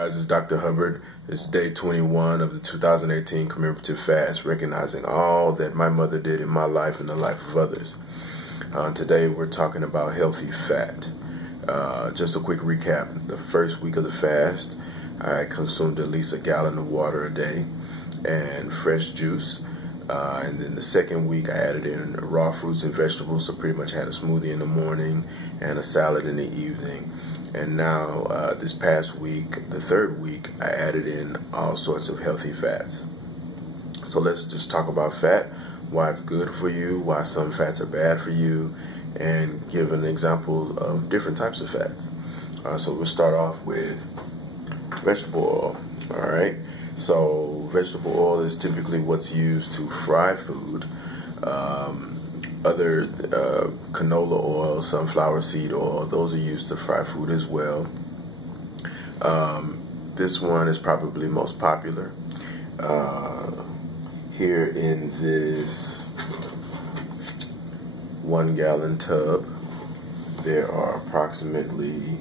guys, it's Dr. Hubbard. It's day 21 of the 2018 Commemorative Fast, recognizing all that my mother did in my life and the life of others. Today we're talking about healthy fat. Just a quick recap. The first week of the fast, I consumed at least a gallon of water a day and fresh juice. And then the second week I added in raw fruits and vegetables, so pretty much had a smoothie in the morning and a salad in the evening. And now this past week, the third week, I added in all sorts of healthy fats. So let's just talk about fat, why it's good for you, why some fats are bad for you, and give an example of different types of fats. So we'll start off with vegetable oil. All right. So vegetable oil is typically what's used to fry food. Other canola oil, sunflower seed oil, those are used to fry food as well. This one is probably most popular. Here in this 1 gallon tub, there are approximately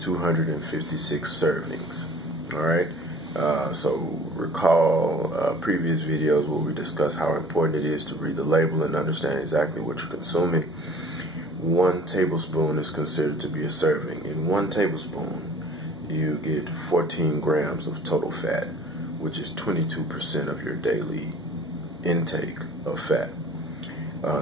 256 servings. All right. So recall previous videos where we discussed how important it is to read the label and understand exactly what you're consuming. 1 tablespoon is considered to be a serving. In 1 tablespoon, you get 14 grams of total fat, which is 22% of your daily intake of fat.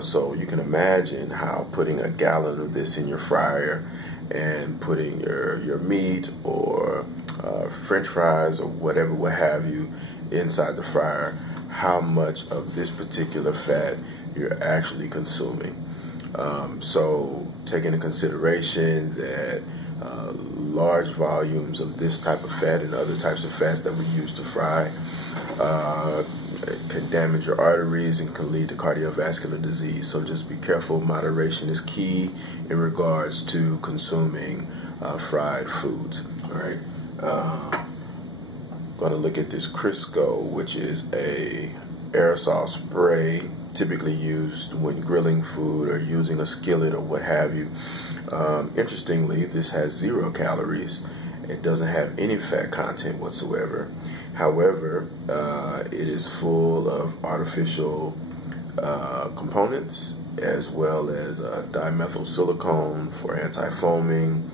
So you can imagine how putting a gallon of this in your fryer and putting your meat or French fries or whatever, what have you, inside the fryer, how much of this particular fat you're actually consuming. So take into consideration that large volumes of this type of fat and other types of fats that we use to fry can damage your arteries and can lead to cardiovascular disease. So just be careful. Moderation is key in regards to consuming fried foods. All right. Going to look at this Crisco, which is a aerosol spray typically used when grilling food or using a skillet or what have you. Interestingly, this has 0 calories. It doesn't have any fat content whatsoever. However, it is full of artificial components, as well as dimethyl silicone for anti-foaming,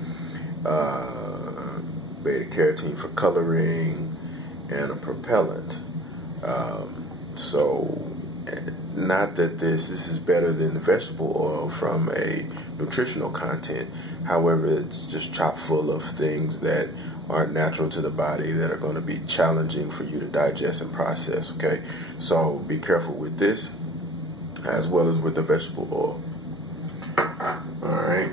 beta-carotene for coloring, and a propellant. So not that this is better than the vegetable oil from a nutritional content. However, it's just chock full of things that aren't natural to the body that are going to be challenging for you to digest and process. Okay, so be careful with this as well as with the vegetable oil. All right.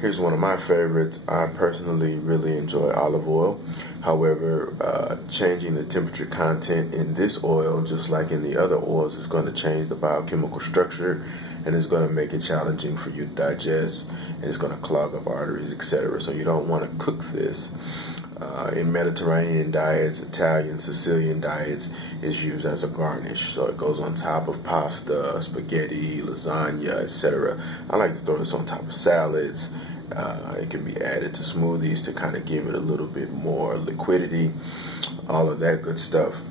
Here's one of my favorites. I personally really enjoy olive oil. However, changing the temperature content in this oil, just like in the other oils, is going to change the biochemical structure and it's going to make it challenging for you to digest, and it's going to clog up arteries, etc. So you don't want to cook this. In Mediterranean diets, Italian, Sicilian diets, it's used as a garnish. So it goes on top of pasta, spaghetti, lasagna, etc. I like to throw this on top of salads. It can be added to smoothies to kind of give it a little bit more liquidity, all of that good stuff.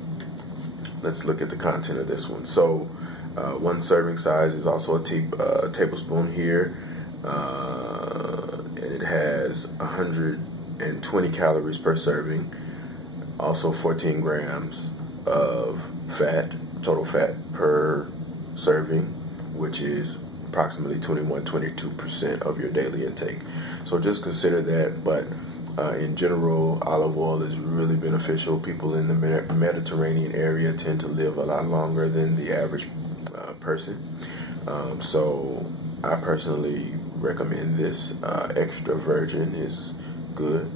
Let's look at the content of this one. So 1 serving size is also a tablespoon here, and it has 120 calories per serving, also 14 grams of fat, total fat per serving, which is approximately 21-22% of your daily intake. So just consider that. But in general, olive oil is really beneficial. People in the Mediterranean area tend to live a lot longer than the average person. So I personally recommend this. Extra virgin is good.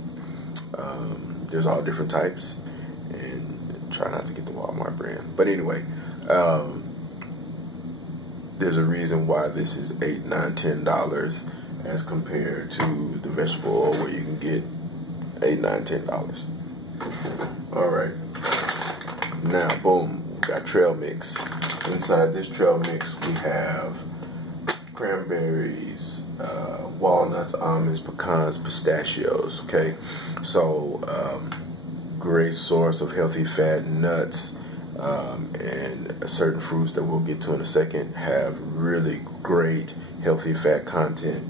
There's all different types, and try not to get the Walmart brand. But anyway, there's a reason why this is $8, $9, $10 as compared to the vegetable oil where you can get $8, $9, $10. All right. Now, boom, we got trail mix. Inside this trail mix, we have cranberries, walnuts, almonds, pecans, pistachios. Okay, so great source of healthy fat. Nuts and certain fruits that we'll get to in a second have really great healthy fat content.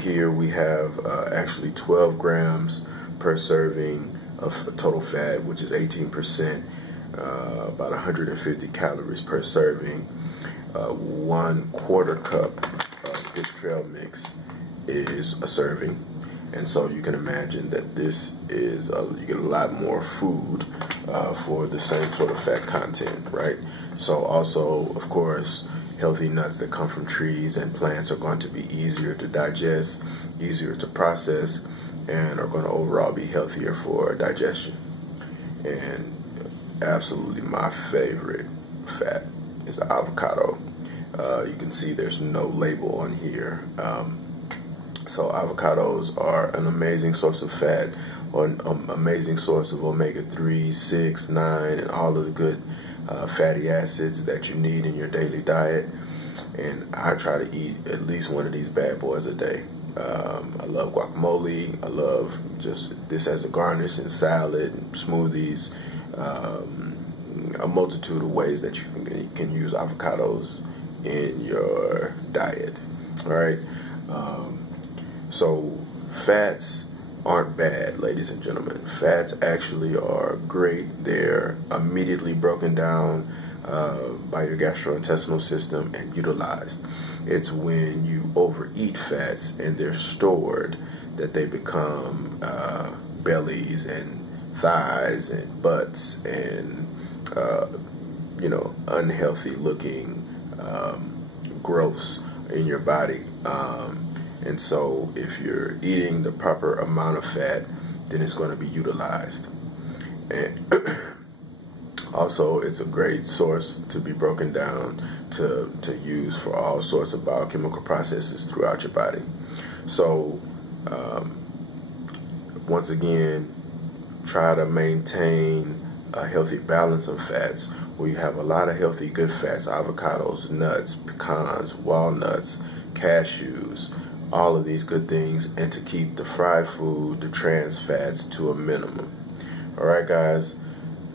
Here we have actually 12 grams per serving of total fat, which is 18%, about 150 calories per serving. 1/4 cup of this trail mix is a serving, and so you can imagine that this is you get a lot more food for the same sort of fat content, right? So also, of course, healthy nuts that come from trees and plants are going to be easier to digest, easier to process, and are going to overall be healthier for digestion. And absolutely my favorite fat is avocado. You can see there's no label on here. So avocados are an amazing source of fat, or an amazing source of omega-3, 6, 9, and all of the good fatty acids that you need in your daily diet. And I try to eat at least one of these bad boys a day. I love guacamole. I love just this as a garnish in salad, smoothies, a multitude of ways that you can use avocados in your diet. All right. So fats aren't bad, ladies and gentlemen. Fats actually are great. They're immediately broken down by your gastrointestinal system and utilized. It's when you overeat fats and they're stored that they become bellies and thighs and butts and unhealthy looking growths in your body. And so if you're eating the proper amount of fat, then it's going to be utilized. And also, it's a great source to be broken down to use for all sorts of biochemical processes throughout your body. So once again, try to maintain a healthy balance of fats where you have a lot of healthy good fats: avocados, nuts, pecans, walnuts, cashews, all of these good things, and to keep the fried food, the trans fats, to a minimum. All right, guys,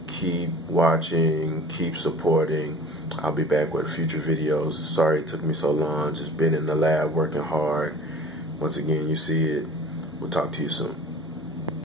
keep watching, keep supporting. I'll be back with future videos. Sorry it took me so long. Just been in the lab working hard. Once again, you see it. We'll talk to you soon.